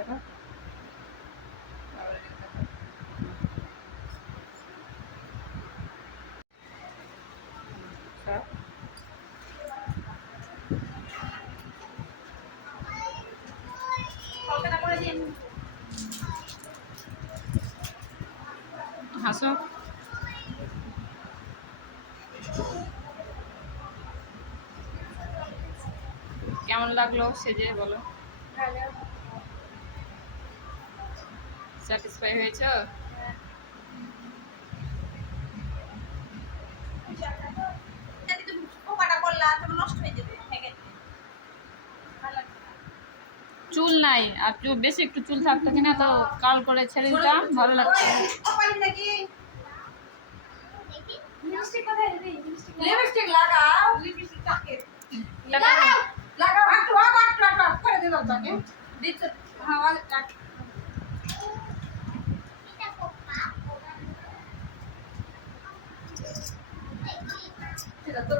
দেখো হাসো। কেমন লাগলো সেজে বলো? স্যাটিসফাই হয়েছ? চুল নাই, আর চুল বেশি একটু চুল থাকতো কিনা তো কাল করে ছেড়ে দিতাম, ভালো লাগতো। লিপস্টিক লাগাও, লিপস্টিক টাকে লাগাও লাগাও একটু করে দিল তাকে দিতে হাওয়া টাক এটা তো